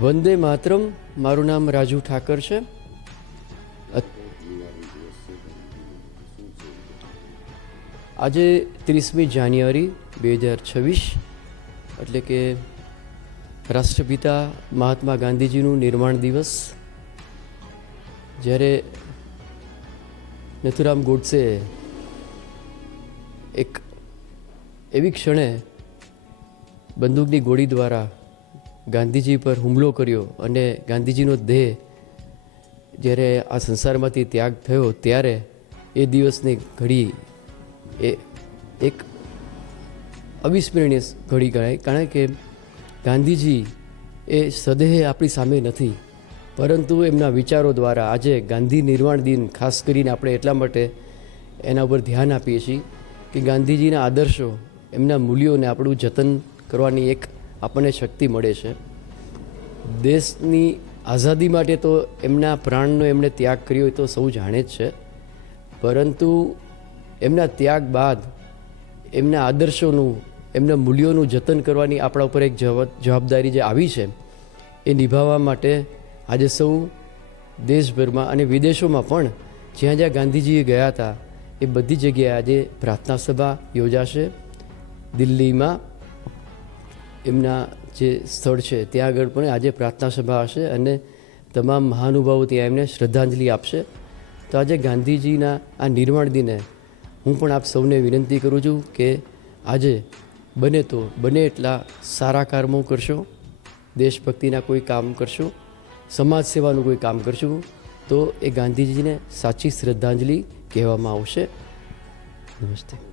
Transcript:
વંદે માતરમ. મારું નામ રાજુ ઠાકર છે. આજે 30મી જાન્યુઆરી 2026 એટલે કે રાષ્ટ્રપિતા મહાત્મા ગાંધીજીનું નિર્માણ દિવસ. જ્યારે નથુરામ ગોડસે એક એવી ક્ષણે બંદૂકની ગોળી દ્વારા ગાંધીજી પર હુમલો કર્યો અને ગાંધીજીનો દેહ જ્યારે આ સંસારમાંથી ત્યાગ થયો ત્યારે એ દિવસની ઘડી એ એક અવિસ્મરણીય ઘડી ગણાય. કારણ કે ગાંધીજી એ સદેહ આપણી સામે નથી, પરંતુ એમના વિચારો દ્વારા આજે ગાંધી નિર્વાણ દિન ખાસ કરીને આપણે એટલા માટે એના ઉપર ધ્યાન આપીએ છીએ કે ગાંધીજીના આદર્શો, એમના મૂલ્યોને આપણું જતન કરવાની એક આપણને શક્તિ મળે છે. દેશની આઝાદી માટે તો એમના પ્રાણનો એમણે ત્યાગ કર્યો એ તો સૌ જાણે જ છે, પરંતુ એમના ત્યાગ બાદ એમના આદર્શોનું, એમના મૂલ્યોનું જતન કરવાની આપણા ઉપર એક જવાબદારી જે આવી છે એ નિભાવવા માટે આજે સૌ દેશભરમાં અને વિદેશોમાં પણ જ્યાં જ્યાં ગાંધીજી ગયા હતા એ બધી જગ્યાએ આજે પ્રાર્થના સભા યોજાશે. દિલ્હીમાં એમના જે સ્થળ છે ત્યાં આગળ પણ આજે પ્રાર્થના સભા હશે અને તમામ મહાનુભાવો ત્યાં એમને શ્રદ્ધાંજલિ આપશે. તો આજે ગાંધીજીના આ નિર્વાણ દિને હું પણ આપ સૌને વિનંતી કરું છું કે આજે બને એટલા સારા કર્મો કરશો, દેશભક્તિના કોઈ કામ કરશો, સમાજ સેવાનું કોઈ કામ કરશું તો એ ગાંધીજીને સાચી શ્રદ્ધાંજલિ કહેવામાં આવશે. નમસ્તે.